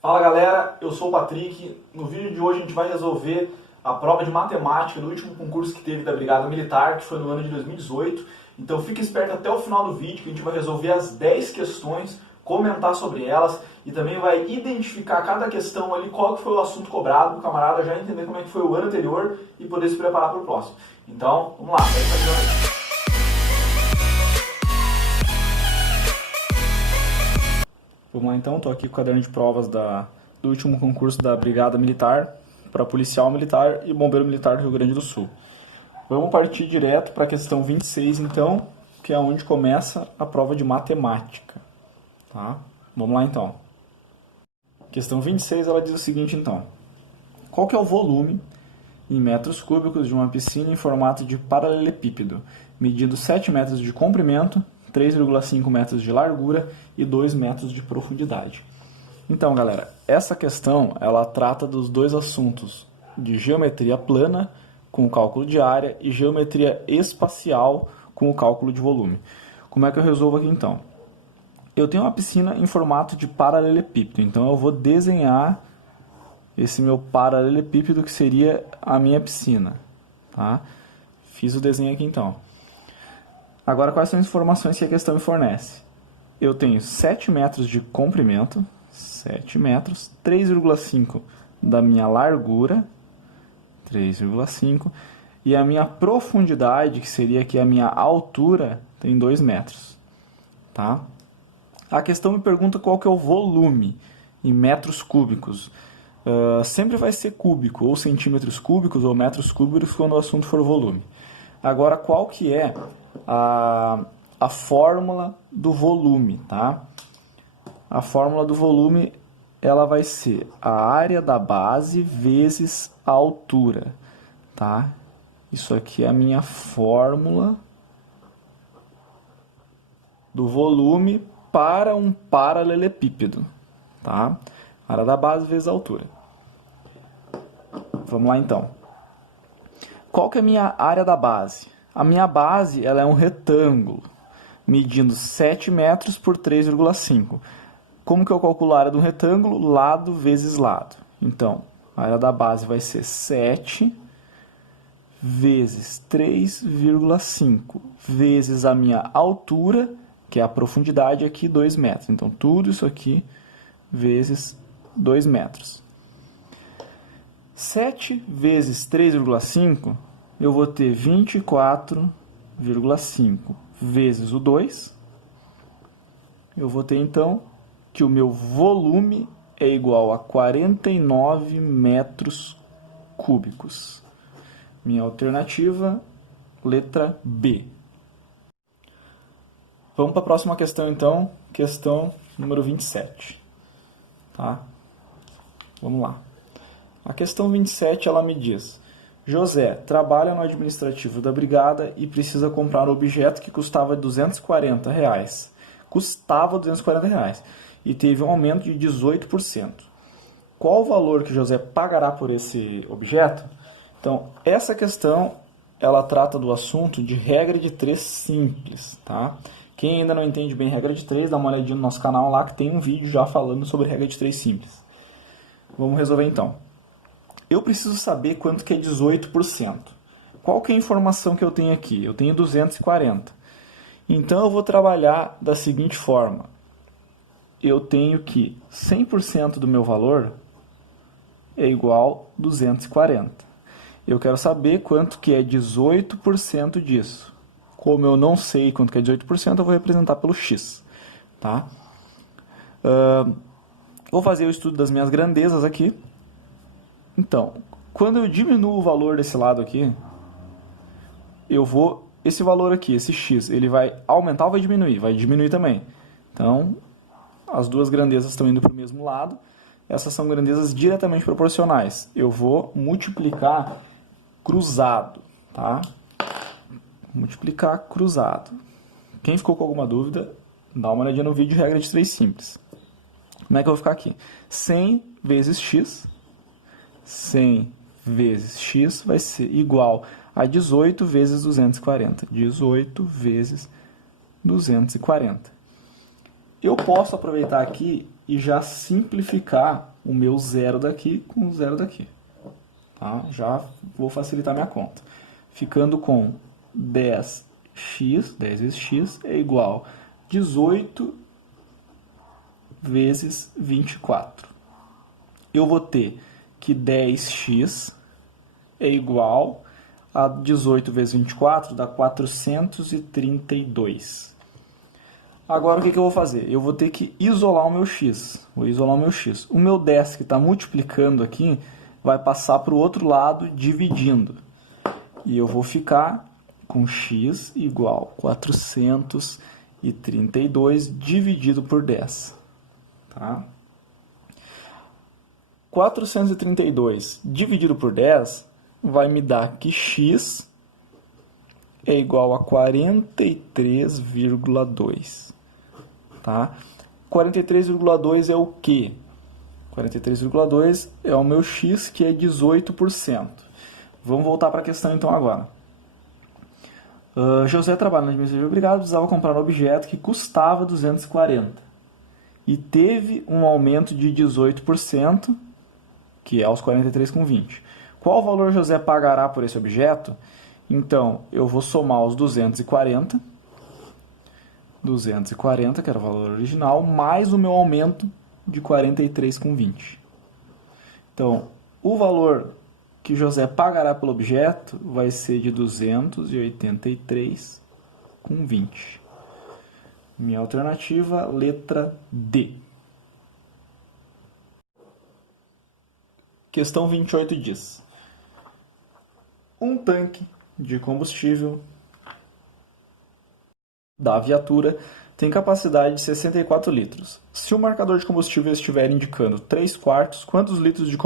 Fala galera, eu sou o Patrick. No vídeo de hoje a gente vai resolver a prova de matemática do último concurso que teve da Brigada Militar, que foi no ano de 2018. Então fique esperto até o final do vídeo que a gente vai resolver as 10 questões, comentar sobre elas e também vai identificar cada questão ali, qual que foi o assunto cobrado, para o camarada já entender como é que foi o ano anterior e poder se preparar para o próximo. Então, vamos lá, vai fazer. Vamos lá então, estou aqui com o caderno de provas do último concurso da Brigada Militar para Policial Militar e Bombeiro Militar do Rio Grande do Sul. Vamos partir direto para a questão 26 então, que é onde começa a prova de matemática. Tá? Vamos lá então. Questão 26 ela diz o seguinte então. Qual que é o volume em metros cúbicos de uma piscina em formato de paralelepípedo, medindo 7 metros de comprimento, 3,5 metros de largura e 2 metros de profundidade? Então, galera, essa questão ela trata dos dois assuntos de geometria plana com o cálculo de área e geometria espacial com o cálculo de volume. Como é que eu resolvo aqui então? Eu tenho uma piscina em formato de paralelepípedo, então eu vou desenhar esse meu paralelepípedo que seria a minha piscina. Tá? Fiz o desenho aqui então. Agora, quais são as informações que a questão me fornece? Eu tenho 7 metros de comprimento, 7 metros, 3,5 da minha largura, 3,5, e a minha profundidade, que seria aqui a minha altura, tem 2 metros. Tá? A questão me pergunta qual que é o volume em metros cúbicos. Sempre vai ser cúbico, ou centímetros cúbicos, ou metros cúbicos, quando o assunto for volume. Agora, qual que é a fórmula do volume, tá? A fórmula do volume ela vai ser a área da base vezes a altura, tá? Isso aqui é a minha fórmula do volume para um paralelepípedo, tá? Área da base vezes a altura. Vamos lá então. Qual que é a minha área da base? A minha base ela é um retângulo, medindo 7 metros por 3,5. Como que eu calculo a área do retângulo? Lado vezes lado. Então, a área da base vai ser 7 vezes 3,5 vezes a minha altura, que é a profundidade aqui, 2 metros. Então, tudo isso aqui vezes 2 metros. 7 vezes 3,5, eu vou ter 24,5 vezes o 2. Eu vou ter, então, que o meu volume é igual a 49 metros cúbicos. Minha alternativa, letra B. Vamos para a próxima questão, então. Questão número 27. Tá? Vamos lá. A questão 27, ela me diz: José trabalha no administrativo da brigada e precisa comprar um objeto que custava R$240. Custava R$240 e teve um aumento de 18%. Qual o valor que José pagará por esse objeto? Então, essa questão ela trata do assunto de regra de 3 simples, tá? Quem ainda não entende bem regra de 3, dá uma olhadinha no nosso canal lá que tem um vídeo já falando sobre regra de 3 simples. Vamos resolver então. Eu preciso saber quanto que é 18%. Qual que é a informação que eu tenho aqui? Eu tenho 240. Então, eu vou trabalhar da seguinte forma. Eu tenho que 100% do meu valor é igual a 240. Eu quero saber quanto que é 18% disso. Como eu não sei quanto que é 18%, eu vou representar pelo x. Tá? Vou fazer o estudo das minhas grandezas aqui. Então, quando eu diminuo o valor desse lado aqui, esse valor aqui, esse x, ele vai aumentar ou vai diminuir? Vai diminuir também. Então, as duas grandezas estão indo para o mesmo lado. Essas são grandezas diretamente proporcionais. Eu vou multiplicar cruzado, tá? Multiplicar cruzado. Quem ficou com alguma dúvida, dá uma olhadinha no vídeo regra de 3 simples. Como é que eu vou ficar aqui? 100 vezes x. 100 vezes x vai ser igual a 18 vezes 240. 18 vezes 240. Eu posso aproveitar aqui e já simplificar o meu zero daqui com o zero daqui. Tá? Já vou facilitar minha conta. Ficando com 10x, 10 vezes x, é igual a 18 vezes 24. Eu vou ter que 10x é igual a 18 vezes 24, dá 432. Agora o que eu vou fazer? Eu vou ter que isolar o meu x. Vou isolar o meu x. O meu 10 que está multiplicando aqui vai passar para o outro lado dividindo. E eu vou ficar com x igual a 432 dividido por 10. Tá? 432 dividido por 10 vai me dar que x é igual a 43,2. Tá? 43,2 é o quê? 43,2 é o meu x, que é 18%. Vamos voltar para a questão então agora. José trabalha na administrativa brigada, precisava comprar um objeto que custava 240 e teve um aumento de 18%, que é os 43,20. Qual valor José pagará por esse objeto? Então, eu vou somar os 240, que era o valor original, mais o meu aumento de 43,20. Então, o valor que José pagará pelo objeto vai ser de 283,20. Minha alternativa, letra D. Questão 28 diz: um tanque de combustível da viatura tem capacidade de 64 litros. Se o marcador de combustível estiver indicando 3/4, quantos litros de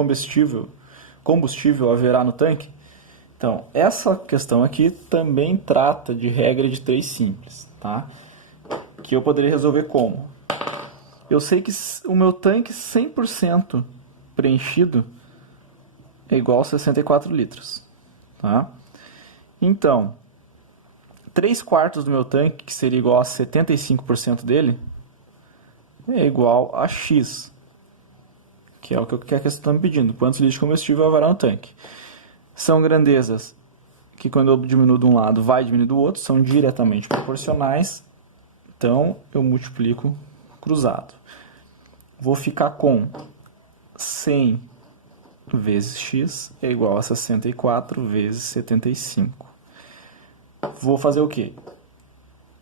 combustível haverá no tanque? Então, essa questão aqui também trata de regra de 3 simples, tá? Que eu poderia resolver como? Eu sei que o meu tanque 100% preenchido é igual a 64 litros, tá? Então, 3/4 do meu tanque, que seria igual a 75% dele, é igual a X, que é o que a questão está me pedindo. Quantos litros de combustível haverá no tanque? São grandezas que, quando eu diminuo de um lado, vai diminuir do outro, são diretamente proporcionais, então eu multiplico cruzado. Vou ficar com 100 vezes x é igual a 64 vezes 75. Vou fazer o quê?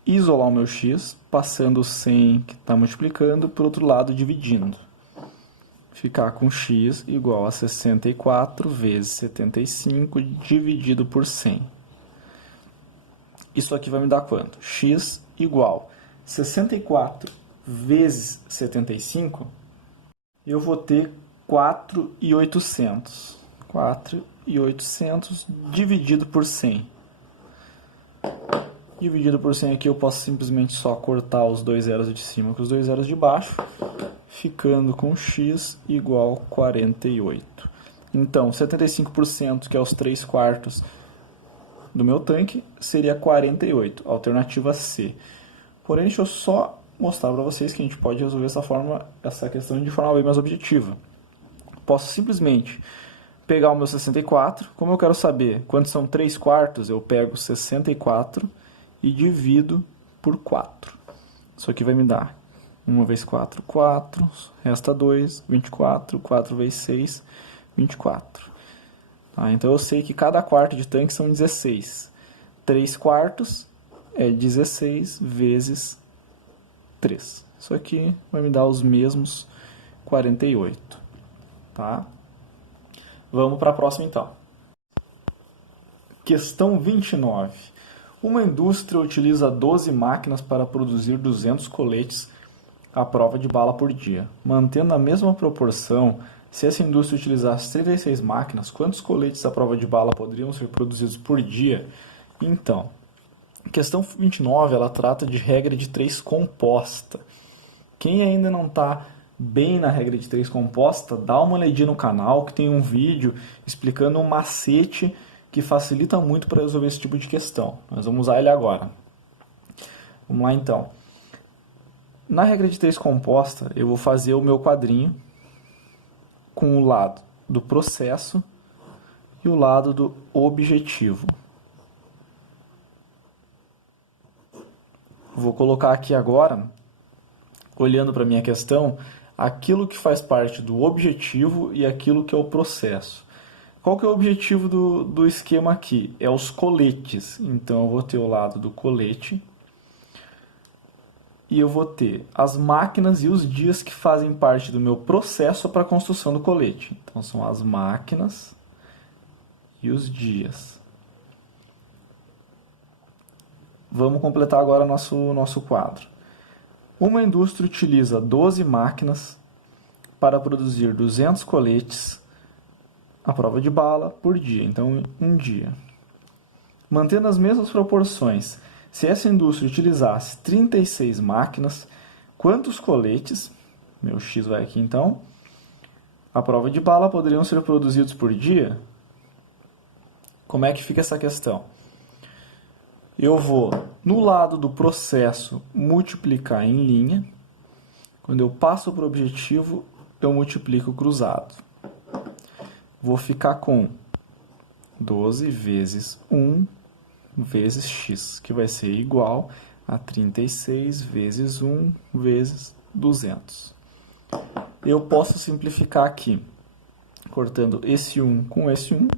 Isolar o meu x, passando o 100 que está multiplicando para o outro lado dividindo. Ficar com x igual a 64 vezes 75 dividido por 100. Isso aqui vai me dar quanto? X igual a 64 vezes 75, eu vou ter 4.800. 4.800 dividido por 100. Dividido por 100 aqui eu posso simplesmente só cortar os dois zeros de cima com os dois zeros de baixo, ficando com x igual a 48. Então, 75%, que é os 3/4 do meu tanque, seria 48, alternativa C. Porém, deixa eu só mostrar para vocês que a gente pode resolver essa questão de forma bem mais objetiva. Posso simplesmente pegar o meu 64, como eu quero saber quantos são 3/4, eu pego 64 e divido por 4. Isso aqui vai me dar 1 vezes 4, 4, resta 2, 24, 4 vezes 6, 24. Tá? Então eu sei que cada quarto de tanque são 16. 3/4 é 16 vezes 3. Isso aqui vai me dar os mesmos 48. Tá? Vamos para a próxima então. Questão 29. Uma indústria utiliza 12 máquinas para produzir 200 coletes à prova de bala por dia. Mantendo a mesma proporção, se essa indústria utilizasse 36 máquinas, quantos coletes à prova de bala poderiam ser produzidos por dia? Então, a questão 29 ela trata de regra de 3 composta. Quem ainda não está bem na regra de 3 composta, dá uma olhadinha no canal que tem um vídeo explicando um macete que facilita muito para resolver esse tipo de questão. Nós vamos usar ele agora. Vamos lá então. Na regra de 3 composta, eu vou fazer o meu quadrinho com o lado do processo e o lado do objetivo. Vou colocar aqui agora, olhando para a minha questão, aquilo que faz parte do objetivo e aquilo que é o processo. Qual que é o objetivo do esquema aqui? É os coletes. Então, eu vou ter o lado do colete e eu vou ter as máquinas e os dias que fazem parte do meu processo para a construção do colete. Então, são as máquinas e os dias. Vamos completar agora nosso quadro. Uma indústria utiliza 12 máquinas para produzir 200 coletes à prova de bala por dia, então um dia. Mantendo as mesmas proporções, se essa indústria utilizasse 36 máquinas, quantos coletes, meu X vai aqui então, à prova de bala poderiam ser produzidos por dia? Como é que fica essa questão? Eu vou, no lado do processo, multiplicar em linha. Quando eu passo para o objetivo, eu multiplico cruzado. Vou ficar com 12 vezes 1 vezes x, que vai ser igual a 36 vezes 1 vezes 200. Eu posso simplificar aqui, cortando esse 1 com esse 1.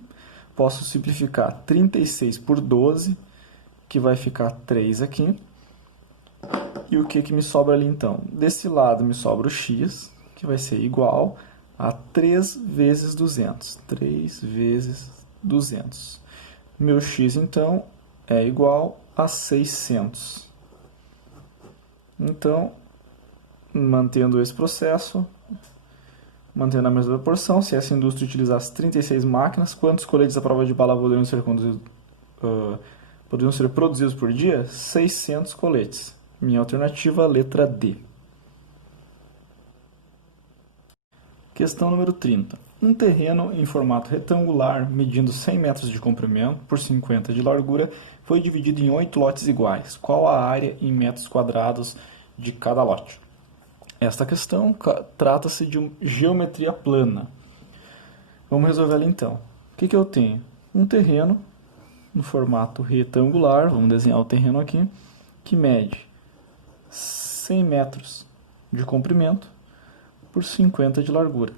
Posso simplificar 36 por 12, que vai ficar 3 aqui. E o que me sobra ali então? Desse lado me sobra o x, que vai ser igual a 3 vezes 200. 3 vezes 200. Meu x, então, é igual a 600. Então, mantendo esse processo, mantendo a mesma proporção, se essa indústria utilizasse 36 máquinas, quantos coletes à prova de bala poderiam ser produzidos por dia? 600 coletes. Minha alternativa, letra D. Questão número 30. Um terreno em formato retangular, medindo 100 metros de comprimento por 50 de largura, foi dividido em 8 lotes iguais. Qual a área em metros quadrados de cada lote? Esta questão trata-se de geometria plana. Vamos resolver ela então. O que eu tenho? Um terreno no formato retangular, vamos desenhar o terreno aqui, que mede 100 metros de comprimento por 50 de largura.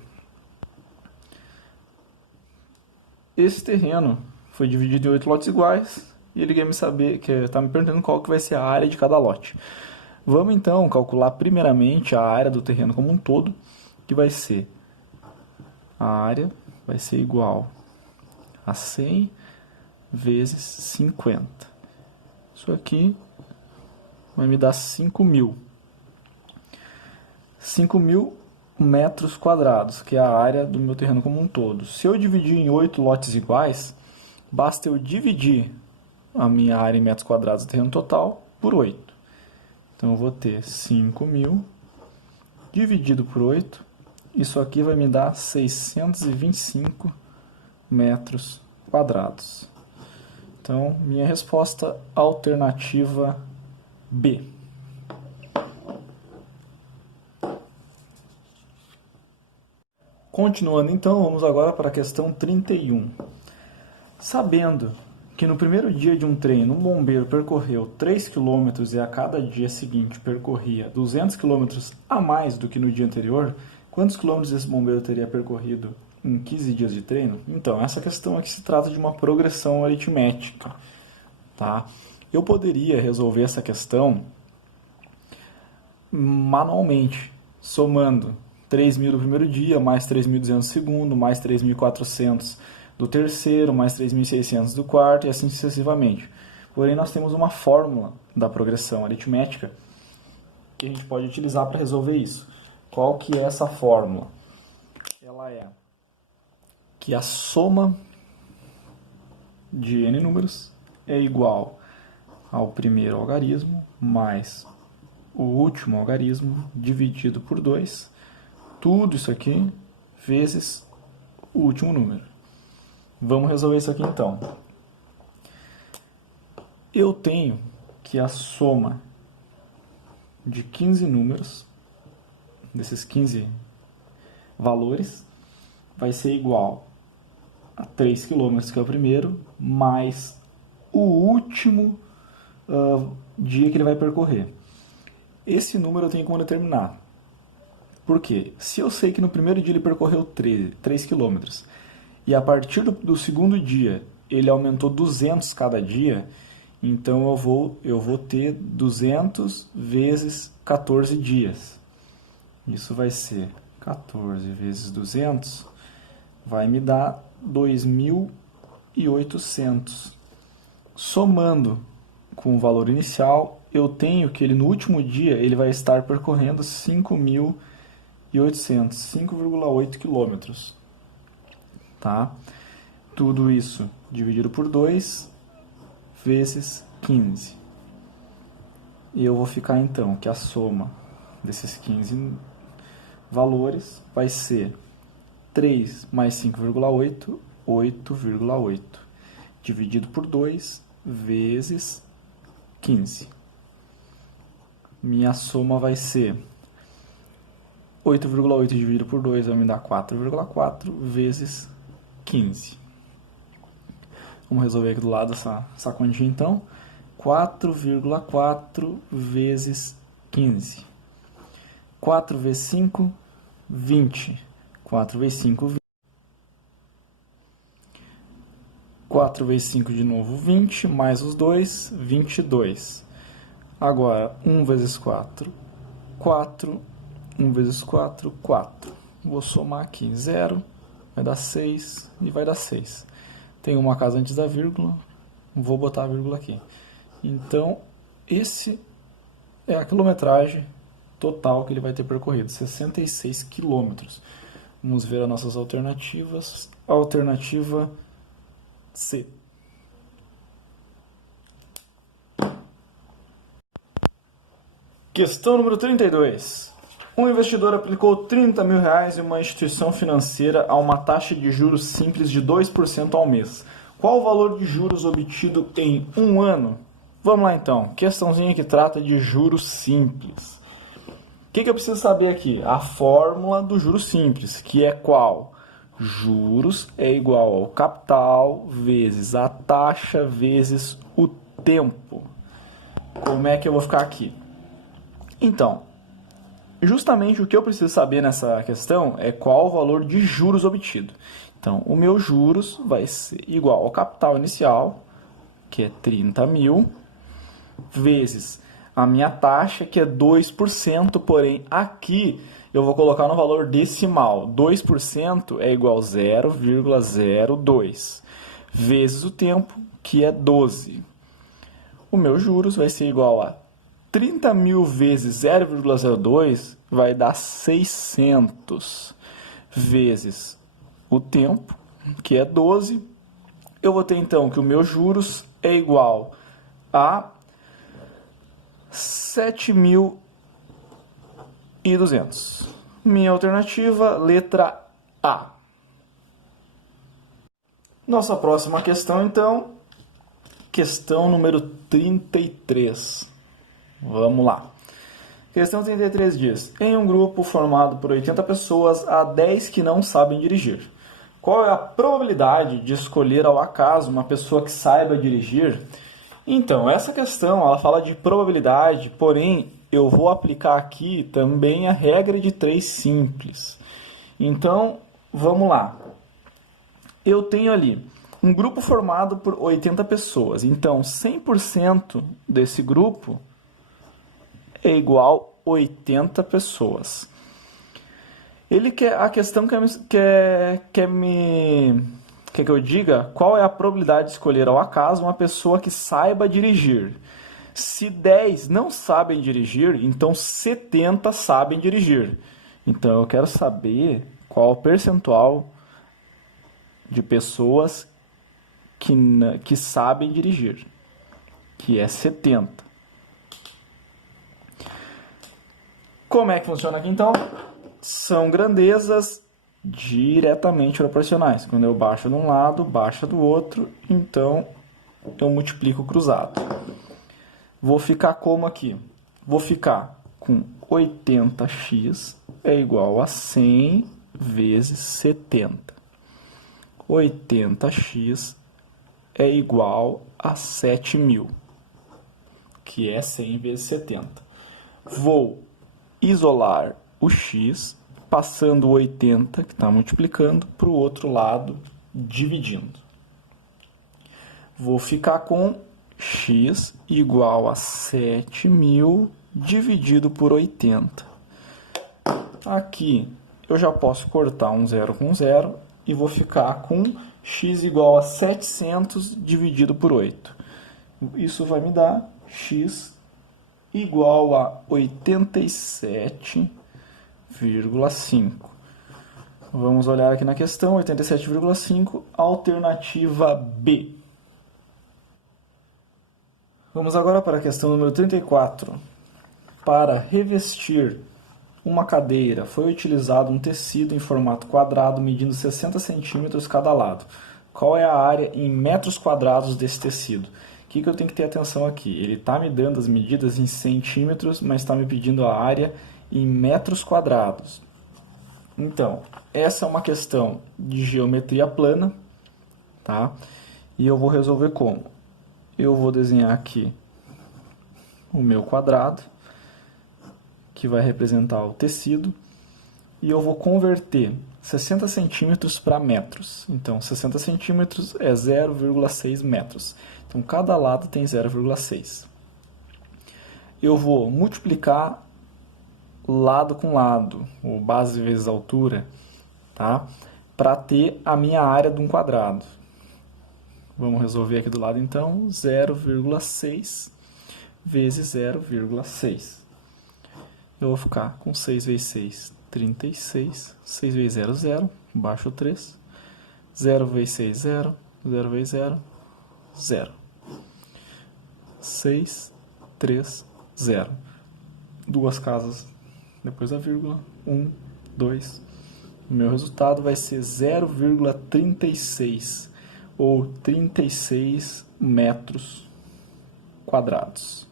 Esse terreno foi dividido em 8 lotes iguais e ele quer me saber, está me perguntando qual que vai ser a área de cada lote. Vamos então calcular primeiramente a área do terreno como um todo, que vai ser a área vai ser igual a 100 vezes 50. Isso aqui vai me dar 5.000. 5.000 metros quadrados, que é a área do meu terreno como um todo. Se eu dividir em 8 lotes iguais, basta eu dividir a minha área em metros quadrados do terreno total por 8. Então, eu vou ter 5.000 dividido por 8. Isso aqui vai me dar 625 metros quadrados. Então, minha resposta alternativa B. Continuando então, vamos agora para a questão 31. Sabendo que no primeiro dia de um treino, um bombeiro percorreu 3 km e a cada dia seguinte percorria 200 km a mais do que no dia anterior, quantos quilômetros esse bombeiro teria percorrido em 15 dias de treino? Então, essa questão aqui se trata de uma progressão aritmética. Tá? Eu poderia resolver essa questão manualmente, somando 3.000 do primeiro dia, mais 3.200 do segundo, mais 3.400 do terceiro, mais 3.600 do quarto e assim sucessivamente. Porém, nós temos uma fórmula da progressão aritmética que a gente pode utilizar para resolver isso. Qual que é essa fórmula? Ela é que a soma de n números é igual ao primeiro algarismo mais o último algarismo dividido por 2, tudo isso aqui vezes o último número. Vamos resolver isso aqui então. Eu tenho que a soma de 15 números, desses 15 valores, vai ser igual a 3 km, que é o primeiro, mais o último dia que ele vai percorrer. Esse número eu tenho como determinar. Por quê? Se eu sei que no primeiro dia ele percorreu 3 km e a partir do segundo dia ele aumentou 200 cada dia, então eu vou ter 200 vezes 14 dias. Isso vai ser 14 vezes 200, vai me dar 2.800. Somando com o valor inicial, eu tenho que ele no último dia ele vai estar percorrendo 5.800, 5,8 quilômetros. Tá? Tudo isso dividido por 2 vezes 15. E eu vou ficar então que a soma desses 15 valores vai ser 3 mais 5,8, 8,8. Dividido por 2 vezes 15. Minha soma vai ser 8,8 dividido por 2 vai me dar 4,4 vezes 15. Vamos resolver aqui do lado essa continha então. 4,4 vezes 15. 4 vezes 5, 20. 4 vezes 5, 20. 4 vezes 5 de novo, 20, mais os 2, 22. Agora, 1 vezes 4, 4. 1 vezes 4, 4. Vou somar aqui, 0, vai dar 6 e vai dar 6. Tem uma casa antes da vírgula, vou botar a vírgula aqui. Então, esse é a quilometragem total que ele vai ter percorrido, 66 quilômetros. Vamos ver as nossas alternativas. Alternativa C. Questão número 32. Um investidor aplicou 30 mil reais em uma instituição financeira a uma taxa de juros simples de 2% ao mês. Qual o valor de juros obtido em um ano? Vamos lá então. Questãozinha que trata de juros simples. O que eu preciso saber aqui? A fórmula do juros simples, que é qual? Juros é igual ao capital vezes a taxa vezes o tempo. Como é que eu vou ficar aqui? Então, justamente o que eu preciso saber nessa questão é qual o valor de juros obtido. Então, o meu juros vai ser igual ao capital inicial, que é 30 mil, vezes a minha taxa, que é 2%, porém aqui eu vou colocar no valor decimal. 2% é igual a 0,02, vezes o tempo, que é 12. O meu juros vai ser igual a 30 mil vezes 0,02 vai dar 600, vezes o tempo, que é 12. Eu vou ter então que o meu juros é igual a 7.200. Minha alternativa, letra A. Nossa próxima questão, então, questão número 33. Vamos lá. Questão 33 diz: em um grupo formado por 80 pessoas, há 10 que não sabem dirigir. Qual é a probabilidade de escolher ao acaso uma pessoa que saiba dirigir? Então, essa questão ela fala de probabilidade, porém eu vou aplicar aqui também a regra de 3 simples. Então, vamos lá. Eu tenho ali um grupo formado por 80 pessoas. Então, 100% desse grupo é igual a 80 pessoas. Ele quer, a questão quer que eu diga qual é a probabilidade de escolher ao acaso uma pessoa que saiba dirigir. Se 10 não sabem dirigir, então 70 sabem dirigir. Então eu quero saber qual o percentual de pessoas que sabem dirigir, que é 70. Como é que funciona aqui então? São grandezas diretamente proporcionais. Quando eu baixo de um lado, baixa do outro, então eu multiplico cruzado. Vou ficar como aqui? Vou ficar com 80x é igual a 100 vezes 70. 80x é igual a 7.000, que é 100 vezes 70. Vou isolar o x, passando o 80, que está multiplicando, para o outro lado, dividindo. Vou ficar com x igual a 7.000 dividido por 80. Aqui eu já posso cortar um zero com zero e vou ficar com x igual a 700 dividido por 8. Isso vai me dar x igual a 87,5. Vamos olhar aqui na questão, 87,5, alternativa B. Vamos agora para a questão número 34. Para revestir uma cadeira, foi utilizado um tecido em formato quadrado medindo 60 centímetros cada lado. Qual é a área em metros quadrados desse tecido? O que eu tenho que ter atenção aqui? Ele está me dando as medidas em centímetros, mas está me pedindo a área em metros quadrados. Então, essa é uma questão de geometria plana, tá? E eu vou resolver como? Eu vou desenhar aqui o meu quadrado, que vai representar o tecido, e eu vou converter 60 centímetros para metros. Então, 60 centímetros é 0,6 metros. Então, cada lado tem 0,6. Eu vou multiplicar lado com lado, ou base vezes altura, tá? Para ter a minha área de um quadrado. Vamos resolver aqui do lado, então, 0,6 vezes 0,6. Eu vou ficar com 6 vezes 6, 36. 6 vezes 0, 0. Baixo 3. 0 vezes 6, 0. 0 vezes 0, 0. 6, 3, 0. Duas casas depois da vírgula. 1, 2. O meu resultado vai ser 0,36 ou 36 metros quadrados.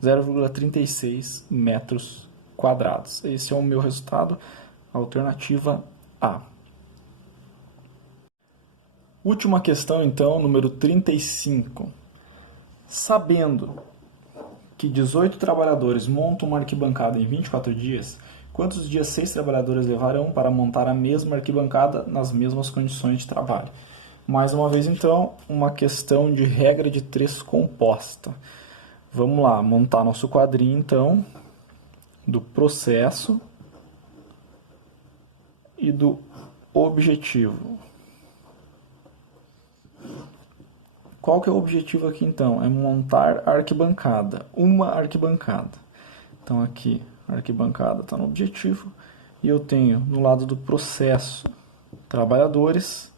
0,36 metros quadrados. Esse é o meu resultado, alternativa A. Última questão, então, número 35. Sabendo que 18 trabalhadores montam uma arquibancada em 24 dias, quantos dias 6 trabalhadores levarão para montar a mesma arquibancada nas mesmas condições de trabalho? Mais uma vez, então, uma questão de regra de 3 composta. Vamos lá, montar nosso quadrinho, então, do processo e do objetivo. Qual que é o objetivo aqui, então? É montar a arquibancada, uma arquibancada. Então, aqui, a arquibancada está no objetivo, e eu tenho, no lado do processo, trabalhadores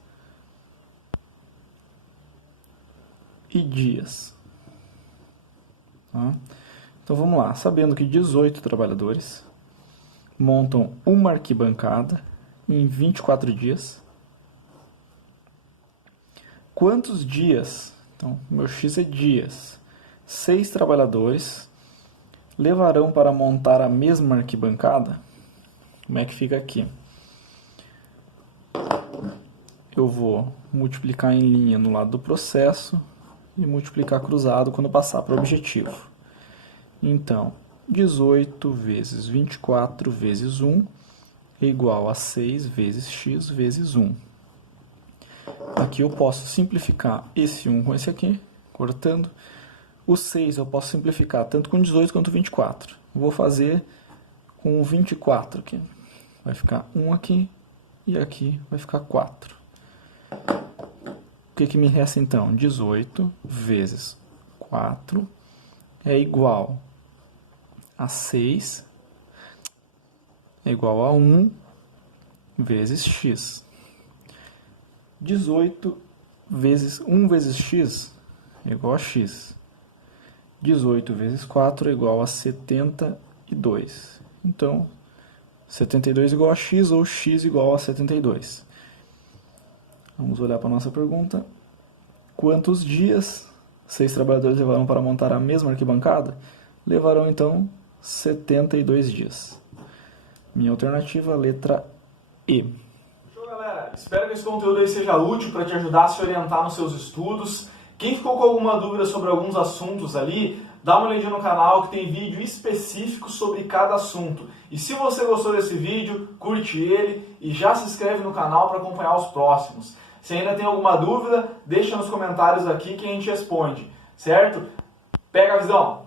e dias. Tá? Então vamos lá, sabendo que 18 trabalhadores montam uma arquibancada em 24 dias, quantos dias, então meu x é dias, 6 trabalhadores levarão para montar a mesma arquibancada? Como é que fica aqui? Eu vou multiplicar em linha no lado do processo e multiplicar cruzado quando passar para o objetivo. Então, 18 vezes 24 vezes 1 é igual a 6 vezes x vezes 1. Aqui eu posso simplificar esse 1 com esse aqui, cortando. O 6 eu posso simplificar tanto com 18 quanto 24. Vou fazer com o 24 aqui. Vai ficar 1 aqui e aqui vai ficar 4. O que me resta então? 18 vezes 4 é igual a 6, é igual a 1 vezes x. 18 vezes 1 vezes x é igual a x. 18 vezes 4 é igual a 72. Então, 72 igual a x ou x igual a 72. Vamos olhar para a nossa pergunta. Quantos dias 6 trabalhadores levarão para montar a mesma arquibancada? Levarão, então, 72 dias. Minha alternativa, letra E. Show, galera! Espero que esse conteúdo aí seja útil para te ajudar a se orientar nos seus estudos. Quem ficou com alguma dúvida sobre alguns assuntos ali, dá uma olhadinha no canal que tem vídeo específico sobre cada assunto. E se você gostou desse vídeo, curte ele e já se inscreve no canal para acompanhar os próximos. Se ainda tem alguma dúvida, deixa nos comentários aqui que a gente responde, certo? Pega a visão!